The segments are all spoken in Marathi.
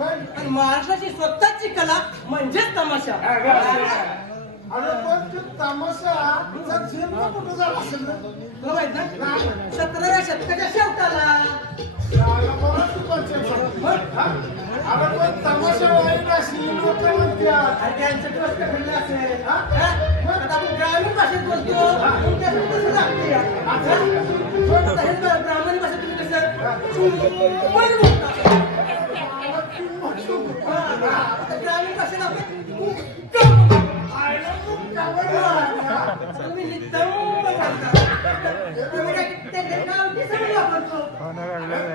आणि महाराष्ट्राची स्वतःची कला म्हणजेच तमाशा. अरे पण तो तमाशाचा जन्म कुठं झाला असेल ना? तुला माहित ना 17व्या शतकाच्या शेवटाला. अरे पण तमाशा वाईट अशी लोक म्हणतात. आणि त्यांचं दिवस कठीण असेल. आता आपण ग्रामीण भाषेत बोलतो तुमच्याकडे कसं लागते ग्रामीण भाषेत तुम्ही कसं बोलता. ग्रामीण भाषेत आपण तुम्ही नित्तम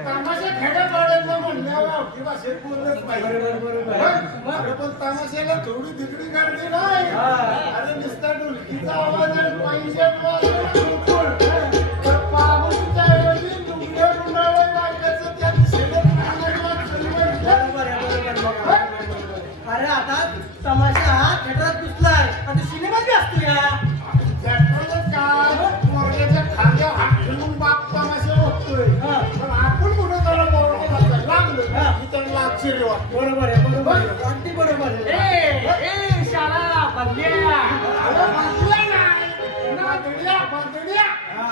तमाशा खेड्यापाड्यातला म्हणल्यावर आपली भाषेत बोललंच पाहिजे. पण तमाशाला थोडी तिकडी गर्दी नाही. अरे नुसता ढोलकीचा आवाज आणि पाहिजे पागोटीच्या ऐवजी लुगड्या गुंडाळ्या बायकाचं त्या दिशेने अरे आता तमाशा हा थिएटरात दिसलाय आता सिनेमा बी असतो या थिएटरचं काम मोरग्याच्या खांद्यावर हात ठेवून बाप तमाशा होतोय. पण आपण कुठं त्याला बोलवलं लागलो की त्यांना आश्चर्य वाटतं. बरोबर आहे बरोबर आहे अगदी बरोबर आहे. शाळा बदल्या.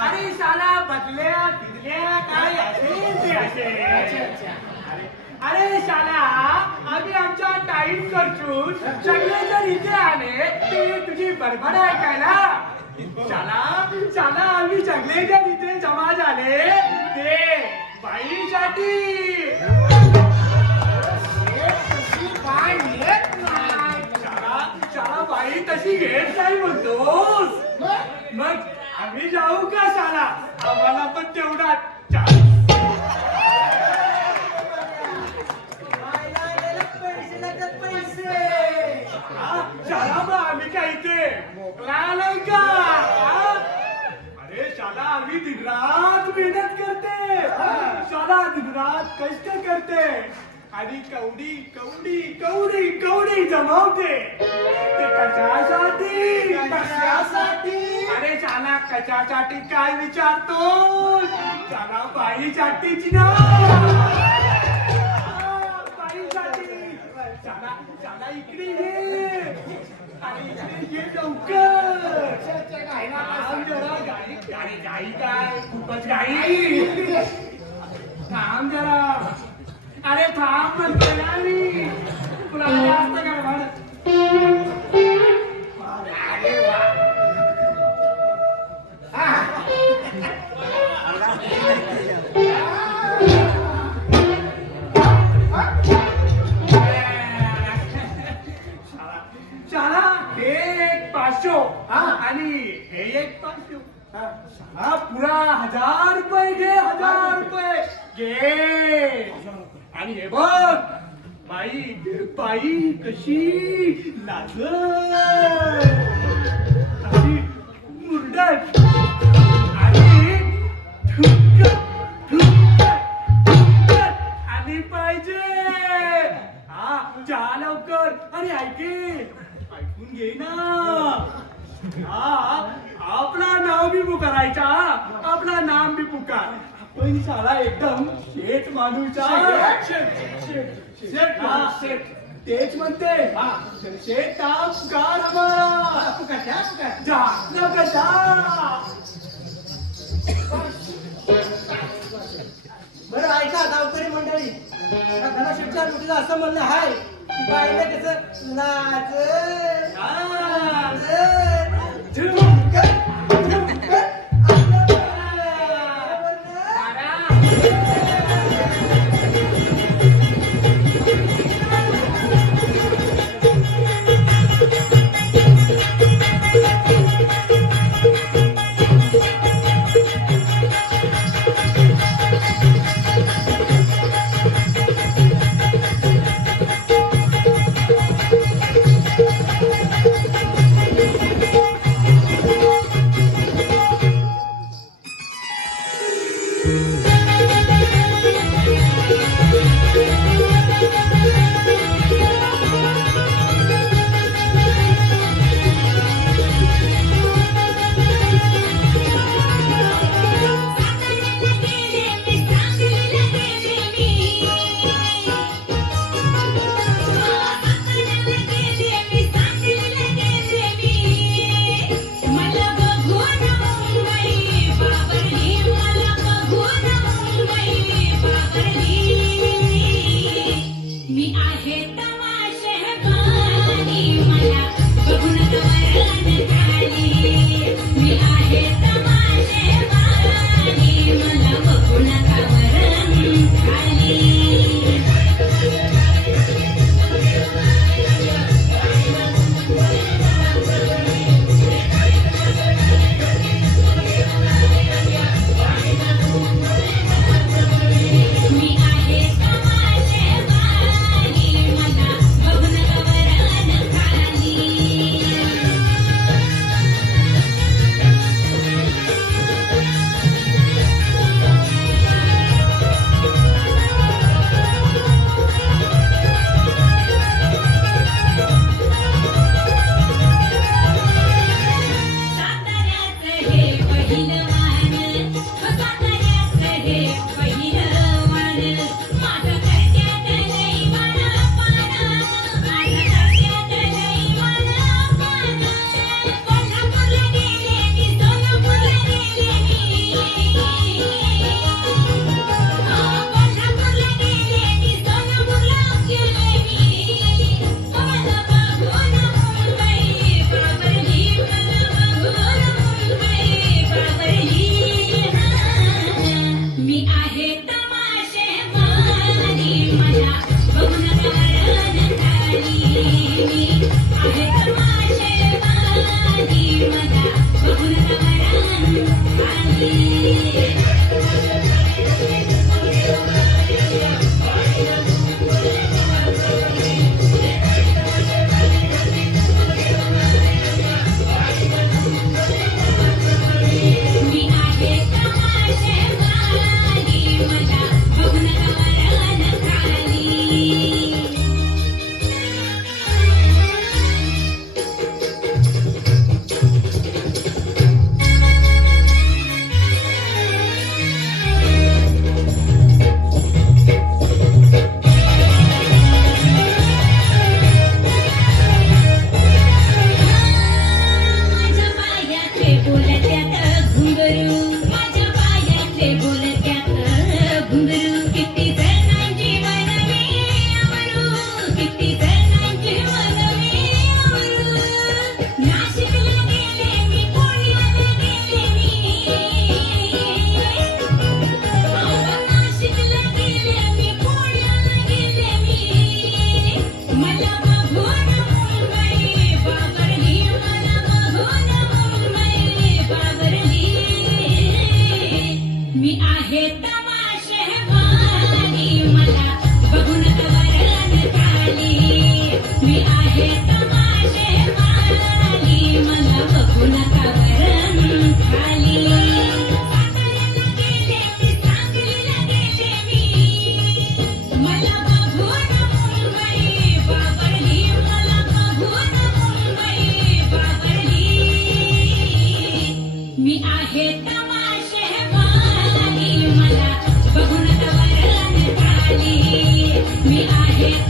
अरे शाळा बदल्या बिदल्या काय असेल ते असेल. अरे शाळा आम्ही आमच्या टाईम करतो सगळे जर इथे आले ते तुझी बडबड ऐकायला. शाळा शाळा आम्ही सगळे जर इथे जमा झाले ते बाईसाठी. शाळा बाई तशी येत नाही म्हणतोस. मग आम्ही जाऊ का शाळा आम्हाला पण तेवढा शाळा मग आम्ही काय इथे मोकळा आलोय का? अरे शाळा आम्ही दिनरात मेहनत करते. शाळा दिनरात कष्ट करते आणि कवडी कवडी कवडी कवडी जमावते. ते कशासाठी? कशासाठी? अरे शाळा कशासाठी काय विचारतो? शाळा बाईसाठीची ना. शाळा इकडे ये. अरे इकडे ये लवकर. थांब जरा गाई. अरे गाई काय खूपच गाई. थांब जरा. अरे थांब म्हणतोय ना मी तुला जास्त गडबड. अरे वा. शाळा हे एक 500 आणि हे एक 500. शाळा पुरा 1000 रुपये घे. 1000 रुपये घे. आणि हे बघ बाई बाई कशी लागल अशी मुरडत आणि ठुक्कत ठुक्कत ठुक्कत आली पाहिजे. हा जा लवकर. आणि ऐकून घे ना. हा आपला नाव बी पुकारायचा. आपला नाम बी पुकार. पण शाळा एकदम शेठ माणूस. तेच म्हणते शेठ नाम पुकार हमारा. जा लवकर जा. बरं ऐका गावकरी मंडळी धनाशेठच्या नोटीला असं म्हणणं आहे की बाईला त्याचं नाच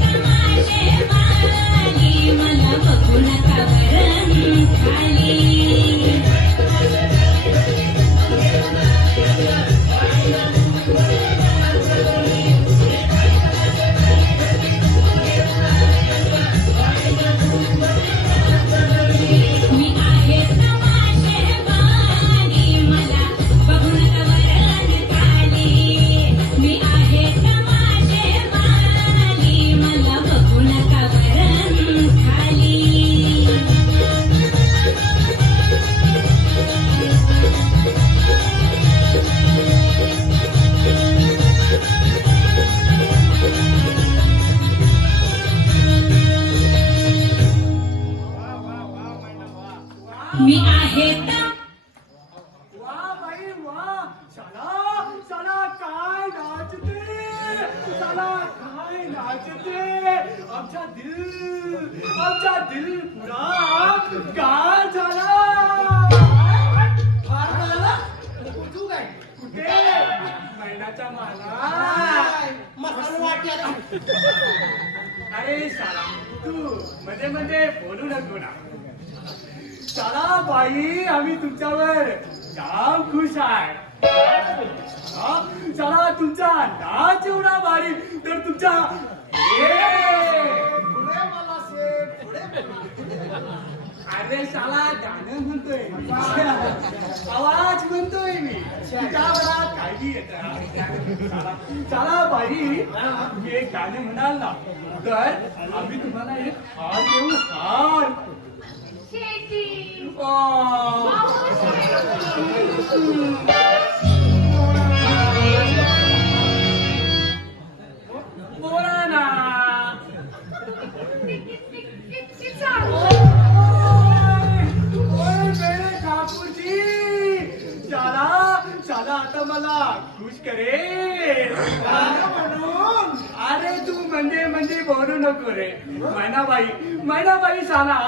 तमाशे वाली मला बघू नका वरण खाली मी आहे तमाशे वाली मला बघू नका वरण खाली मी आहे तमाशे वाली मला बघू नका वरण खाली मी आहे वा बाई वा चला चला काय नाचते चला काय नाचते आमचा दिल पुरा गार झाला फार झाला तू काय कुठे महिन्याच्या माला मसाला वाट्याला अरे शाला तू मध्ये बोलू नको ना चला बाई आम्ही तुमच्यावर जाम खुश आहे हा, चला तुमचा नाच एवढा भारी तर तुमचा पुढे मला शेठ, पुढे मला. अरे शाला गाणं म्हणतोय मी. आवाज म्हणतोय मी तुझ्या मला काही येत चला बाई एक गाणं म्हणाल ना तर आम्ही तुम्हाला एक हार देऊ हार शेती आ. बोला ना ओय मेरे ठाकूरजी चला चला आता मला खुश करेल म्हणून अरे तू म्हणजे बोलू नको रे मैनाबाई साला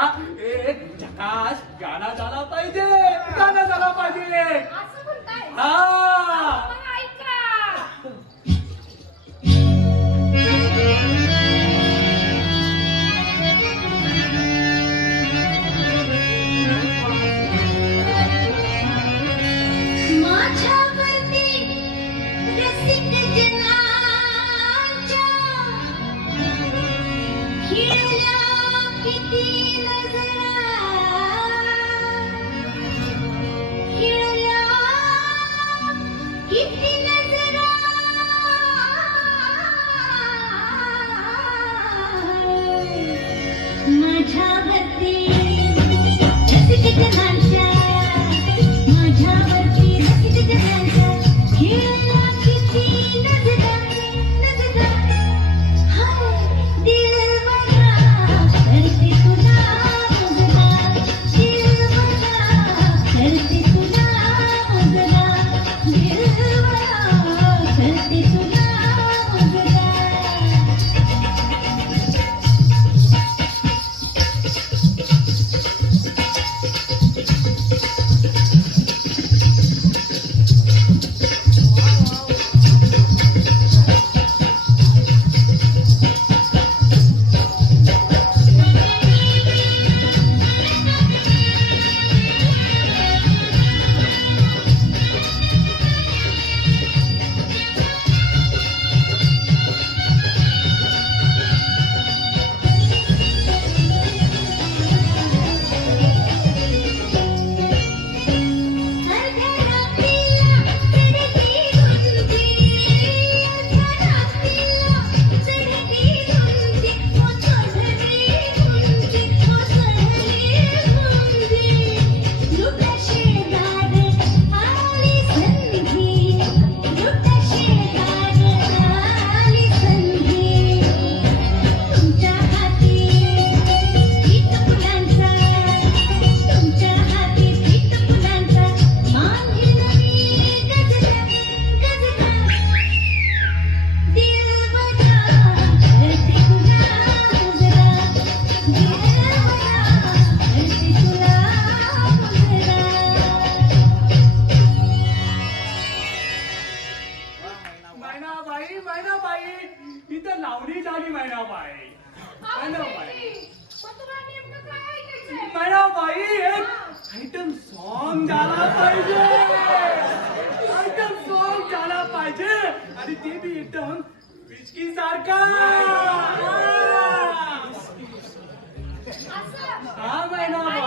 एक झकास गाणं झाला पाहिजे असं म्हणताय हा मग ऐका माझ्यावरती रसिक जनाच्या खिळल्या किती नजरा खिळल्या किती नजरा माझ्यावरती रसिक जनाच्या माझ्यावरती रसिक जनाच्या खिळल्या किती नजरा हाय दिलबरा बाई एक आयटम सॉन्ग झाला पाहिजे. आयटम सॉन्ग झाला पाहिजे आणि ते बी एकदम विस्की सारखा. हा महिना बाय.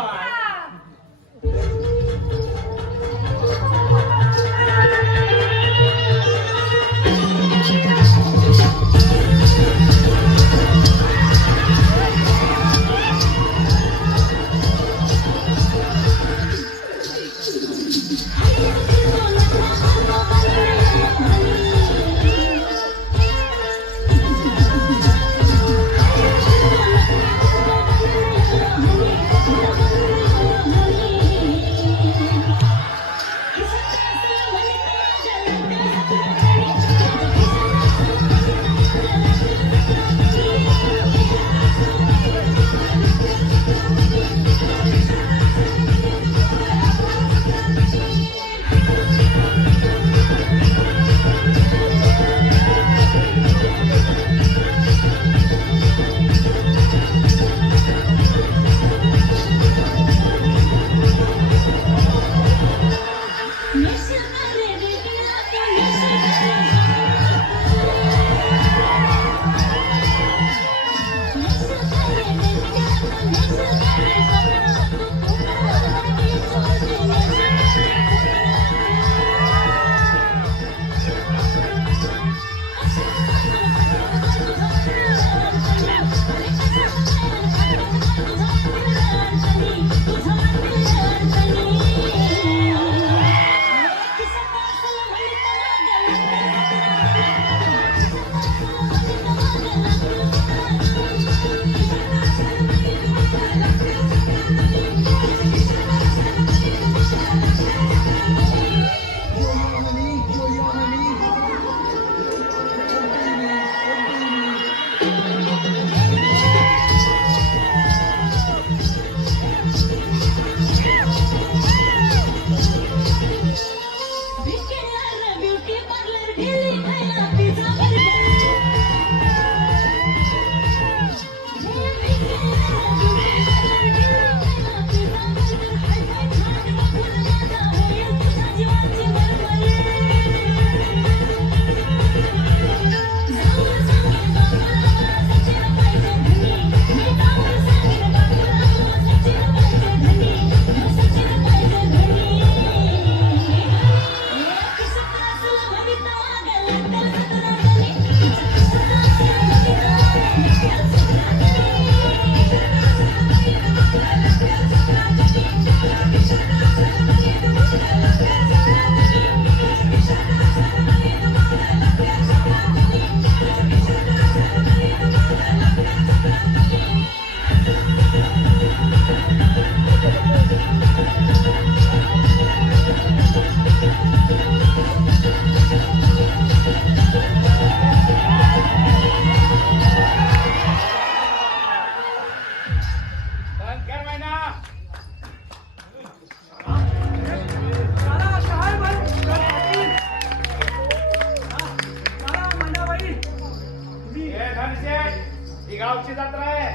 ही गावची जत्रा आहे,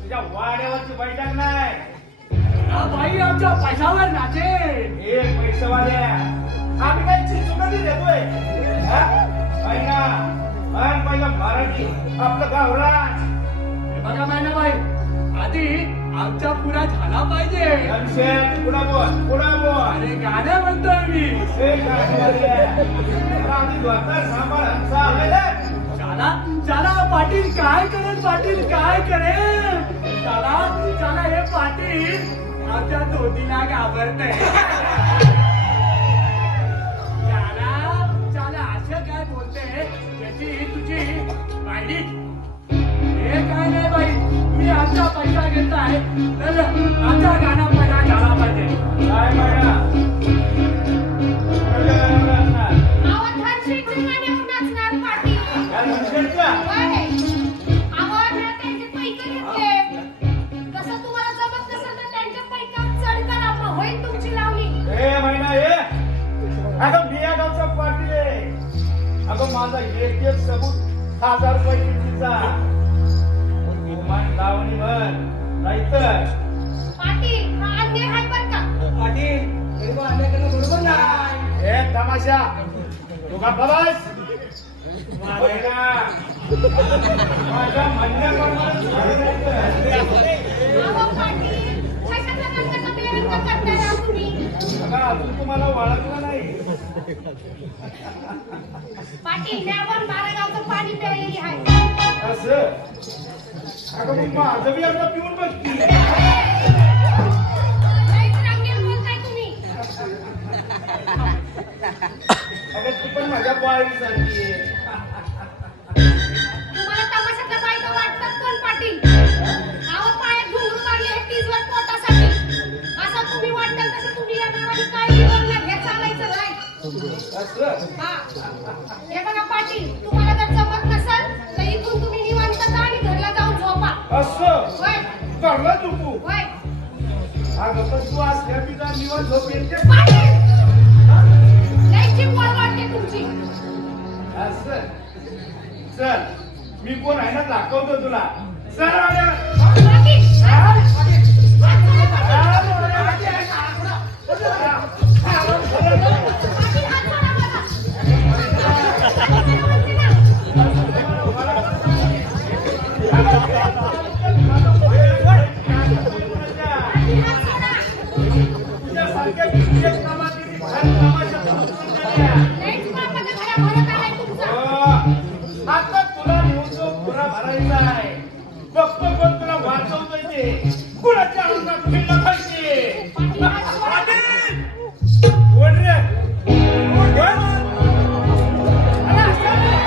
तुझ्या वाड्यावरची बैठक नाही. बाई आमच्या पैशावर नाचे. हे पैसेवाले आम्ही काही चिंचुकती देतोय. महिना मन पहिलं मराठी आपलं गावरान. बघा महिना बाई आधी आमचा पुरा झाला पाहिजे. पुढा बोल. अरे गाणं म्हणतोय मी. आधी दोतर सांभाळ चाललंय. चला पाटील काय करेल. चला हे पाटील आमच्या धोतीला घाबरतय. चला असं काय बोलते त्याची तुझी मांडी. हे काय नाही बाई, मी आमचा पैसा घेताय तर आमचा गाणं पैसा झाला पाहिजे. काय महिना अगं माझा एक सबूत 1000 रुपये किमतीचा लावणी म्हण नाहीतर पाटील अन्याय आहे बरं का. पाटील गरीब आणण्याकडनं बरोबर नाही. ए तमाशा तू का बस माझ्या म्हणण्याप्रमाणे अहो पाटील, कशाच्या रंगाचा बेरंग करताय राव तुम्ही? अजून तुम्हाला ओळखलं नाही. पाटील, त्यावर मारेगावचं पाणी प्यायलेली आहे. असं अगं मग माझं बी आता पिऊन बघती. लईच रंगीत बोलताय तुम्ही. अगं तू पण माझ्या बाळी सारखी आहे. तुम्हाला तमाशातल्या बायका वाटतात कोण पाटील? अहो पायात घुंगरू मारले हे तीसवर पोटासाठी. असं तुम्ही वाटताल तसं तुम्ही या नावाने काय निवडलं हे चालायचं नाही. असं हा. हे बघा पाटील, तुम्हाला जर जमत नसेल तर इथून तुम्ही निवांत जा आणि घरला जाऊन झोपा. असं होय करला तू होय. अगं पण तू असल्या पिता निवड झोप येते. पाटील, लईची पोळ वाटते तुमची. असं चल मी कोण आहे ना दाखवतो तुला. चल आड्या. पाटील, तुझ्यासारख्या कित्येक कामागिरी भर तमाशात उतरून गेल्या. लईच पापाचा खरा भरत आहे तुमचा. आता तुला नेऊन जो पुरा भरायचा आहे. बघतो कोण तुला वाचवतोय ते. कुणाच्या अंगात फिरलं पाहिजे. ओढ रे. ओढ. अरे असं नाही.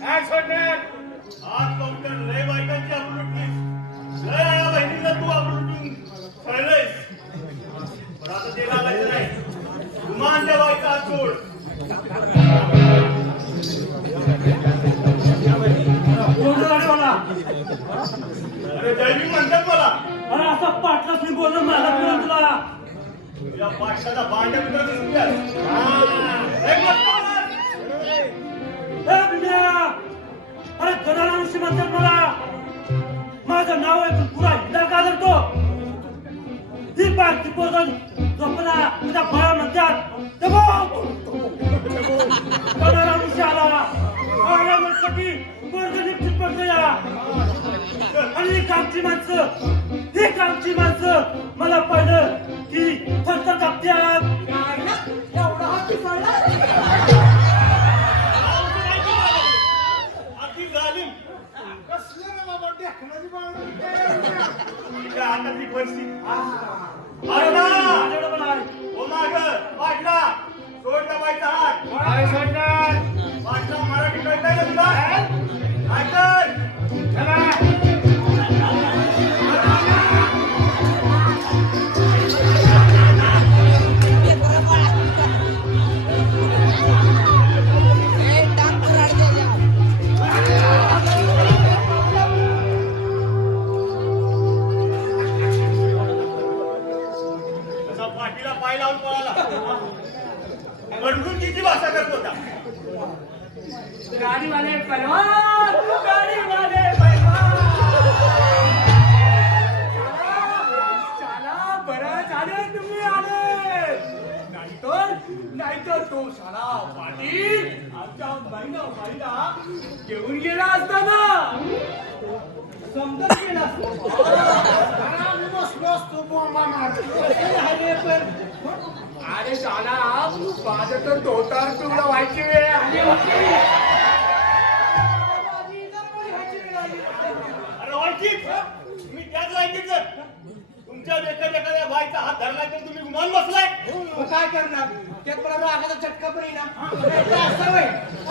काय सोडणार? आज काउंटर लय बायकांची आपलुटलीस. लय या बहिणीला तू आपलुटून खेळलंयस. पण आता ते लागायचं नाही. गुमान त्या बायका हात सोड. अरे जयवी म्हणतात मला. अरे असा पाटलाच मी बोललो मला कळलं तुला. या पाटलाचा भांड्या मित्र दिसतोयस. लय मस्त बोललास. ए बिड्या, अरे गणाला ऋषी म्हणतात मला. माझं नाव आहे पुरा इलाका धरतो. ही बारकी पोरं झोपला तुझ्या फळा म्हणतात गणाला ऋषी आला. आला म्हटलं की पोरगं निश्चित पडतं या. आणि ही कामची माणसं मला पाहिलं की थरथर कापत्यात. एवढा हात पिसाळला. अगदी जालीम. कसलं रे बाबा ढेकणाची बाळगं. तुझ्या हातातली फरशी. माझ्याकडे पण आहे. हो माग पाटला. सोड त्या बाईचा हात. काय सोडणार? पाटला मराठी कळतंय का तुला? ऐकल. चला. तसा पाठीला पाय लावून पळाला. गडगुंजीची भाषा करत होता. गाडीवाले पहलवान, गाडीवाले पहलवान. शाला बरं झालं तुम्ही आले. नाहीतर तो शाला पाटील आमच्या बाईला घेऊन गेला असता ना. समजत गेला असतो. आम्ही बसलो असतो बोंबा मारत. अरे पण अरे शाला माझं तर तोटार पिवळं व्हायची वेळ आली होती. अरे ओळखीत तुम्ही त्याच लायकीचं. तुमच्या एखाद्या बाईचा हात धरलाय तर तुम्ही गुमान बसलाय. मग काय करणार? त्यात मला रागाचा झटका पण येईना. असं होय.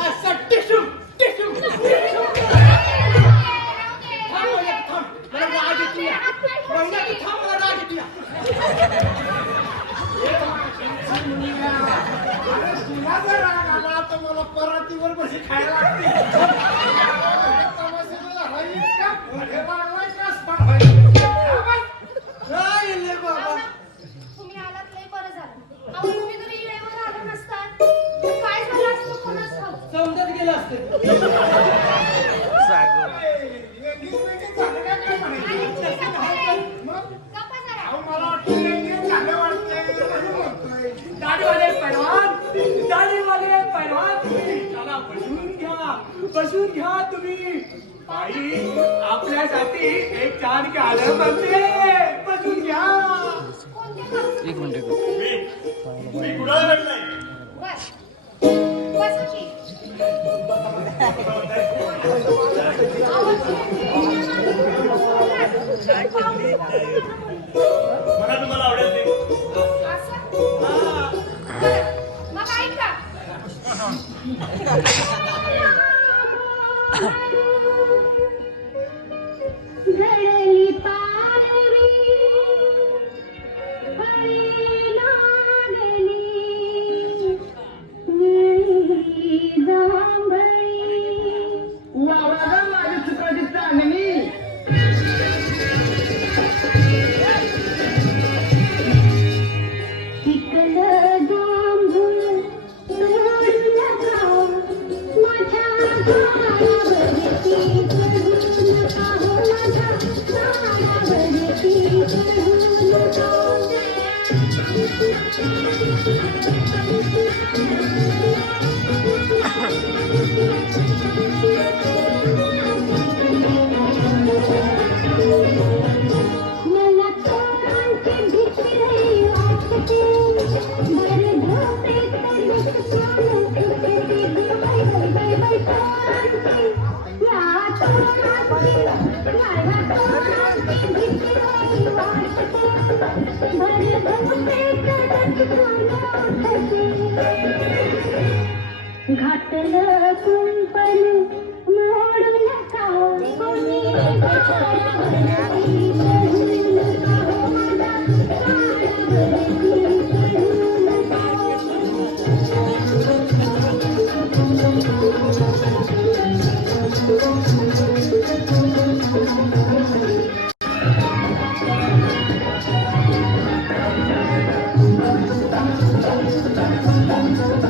असं टिशू टिशू टिशू. थांब मला, थांब. मला राग येतोय. महिना तू थांब, मला राग येतोय. अरे तुला जर राग आला तर मला परातीवर बशी खायला एंगेजमेंट झालं का काय म्हणायचं? मग गप्पा जरा. अहो, मला वाटतं एंगेज झालं वाटतंय म्हणून म्हणतोय. दाढीवाले पैलवान तुम्ही चला बसून घ्या तुम्ही. बाई आपल्यासाठी एक छान गाणं म्हणते, बसून घ्या. कोणते गाणं? मी कुणाला भेट नाही. बस. बसा की. मला तुम्हाला आवडेल ते. असं? बरं. मग ऐका. घडली पारवी फळी लागली निळी जांभळी वावराला माझी सुखाची चांदणी. पिकलं जांभूळ तोडू नका माझ्या झाडावरती चढू नका हो माझ्या झाडावरती चढू नका. मला तोरांची भीती वाटते बरे झोपे तरी सुखाने सुखते बाय बाय बाय तोरांची या तोरांची भीती वाटते बरे झोपे तरी सुखाने घातलं कुंपण मोडू नका कोणी झाडावरती चढू नका हो माझ्या झाडावरती चढू नका. Thank you.